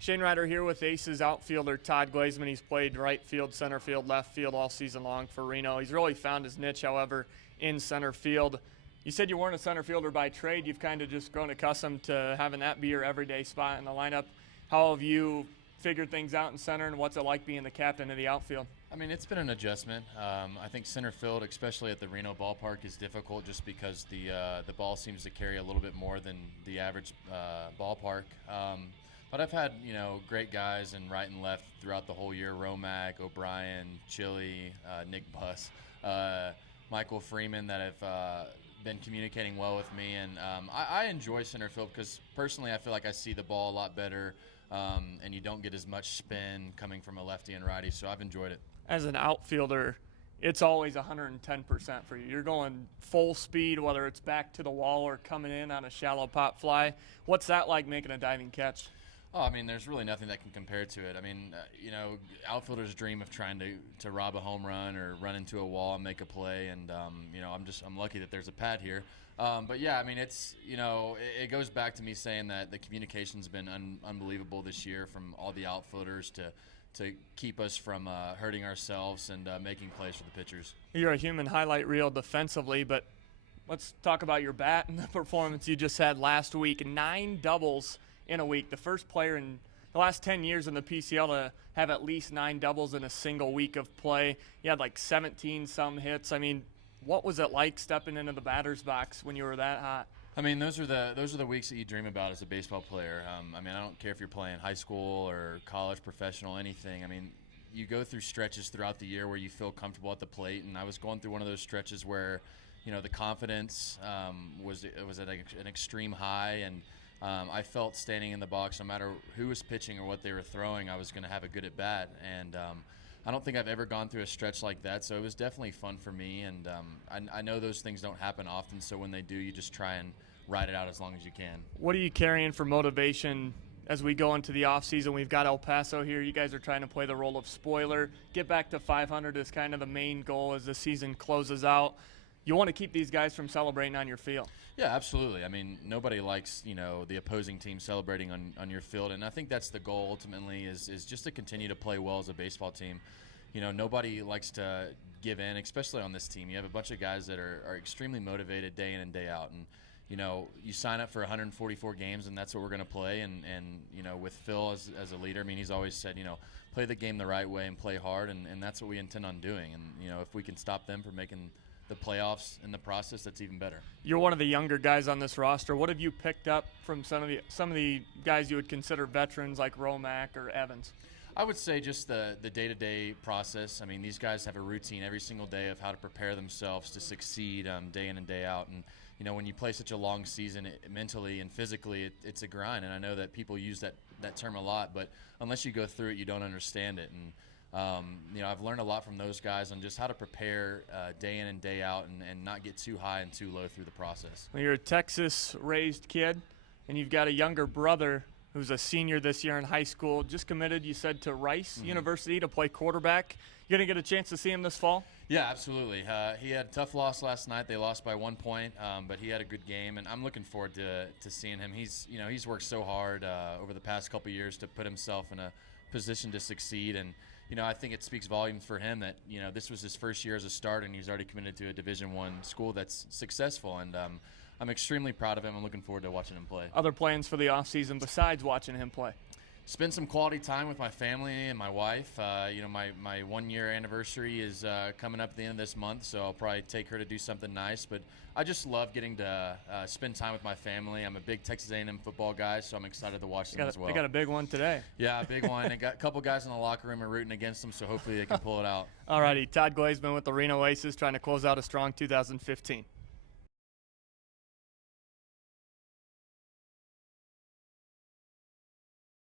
Shane Ryder here with Aces outfielder Todd Glaesmann. He's played right field, center field, left field all season long for Reno. He's really found his niche, however, in center field. You said you weren't a center fielder by trade. You've kind of just grown accustomed to having that be your everyday spot in the lineup. How have you figured things out in center, and what's it like being the captain of the outfield? I mean, it's been an adjustment. I think center field, especially at the Reno ballpark, is difficult just because the ball seems to carry a little bit more than the average ballpark. But I've had, great guys in right and left throughout the whole year: Romack, O'Brien, Chili, Nick Buss, Michael Freeman, that have been communicating well with me. And I enjoy center field because personally I feel like I see the ball a lot better, and you don't get as much spin coming from a lefty and righty, so I've enjoyed it. As an outfielder, it's always 110% for you. You're going full speed, whether it's back to the wall or coming in on a shallow pop fly. What's that like, making a diving catch? Oh, I mean, there's really nothing that can compare to it. I mean, outfielders dream of trying to rob a home run or run into a wall and make a play, and I'm lucky that there's a pad here. But yeah, I mean, it goes back to me saying that the communication's been unbelievable this year from all the outfielders to keep us from hurting ourselves and making plays for the pitchers. You're a human highlight reel defensively, but let's talk about your bat and the performance you just had last week. 9 doubles in a week. The first player in the last 10 years in the PCL to have at least 9 doubles in a single week of play. You had like 17 some hits. I mean, what was it like stepping into the batter's box when you were that hot? I mean, those are the weeks that you dream about as a baseball player. I mean, I don't care if you're playing high school or college, professional, anything. I mean, you go through stretches throughout the year where you feel comfortable at the plate, and I was going through one of those stretches where, the confidence was at an extreme high, and I felt standing in the box, no matter who was pitching or what they were throwing, I was going to have a good at bat. And I don't think I've ever gone through a stretch like that, so it was definitely fun for me. And I know those things don't happen often, so when they do, you just try and ride it out as long as you can. What are you carrying for motivation as we go into the offseason? We've got El Paso here. You guys are trying to play the role of spoiler. Get back to 500 is kind of the main goal as the season closes out. You want to keep these guys from celebrating on your field. Yeah, absolutely. I mean, nobody likes, the opposing team celebrating on your field, and I think that's the goal ultimately is just to continue to play well as a baseball team. Nobody likes to give in, especially on this team. You have a bunch of guys that are extremely motivated day in and day out, and you sign up for 144 games, and that's what we're going to play. And with Phil as a leader, I mean, he's always said, play the game the right way and play hard, and that's what we intend on doing. And if we can stop them from making the playoffs in the process, that's even better. You're one of the younger guys on this roster. What have you picked up from some of the guys you would consider veterans like Romack or Evans? I would say just the day-to-day process. I mean, these guys have a routine every single day of how to prepare themselves to succeed day in and day out. And when you play such a long season, mentally and physically, it's a grind. And I know that people use that term a lot, but unless you go through it, you don't understand it. And I've learned a lot from those guys on just how to prepare day in and day out and not get too high and too low through the process. Well, you're a Texas-raised kid, and you've got a younger brother who's a senior this year in high school, just committed, you said, to Rice University to play quarterback. You going to get a chance to see him this fall? Yeah, absolutely. He had a tough loss last night. They lost by 1 point, but he had a good game, and I'm looking forward to seeing him. He's worked so hard over the past couple of years to put himself in a position to succeed, and I think it speaks volumes for him that this was his first year as a starter, and he's already committed to a Division I school that's successful. And I'm extremely proud of him. I'm looking forward to watching him play. Other plans for the offseason besides watching him play? Spend some quality time with my family and my wife. My 1-year anniversary is coming up at the end of this month, so I'll probably take her to do something nice. But I just love getting to spend time with my family. I'm a big Texas A&M football guy, so I'm excited to watch them as well. They got a big one today. Yeah, a big one. They got a couple guys in the locker room are rooting against them, so hopefully they can pull it out. All righty, Todd Glaesmann with the Reno Aces trying to close out a strong 2015.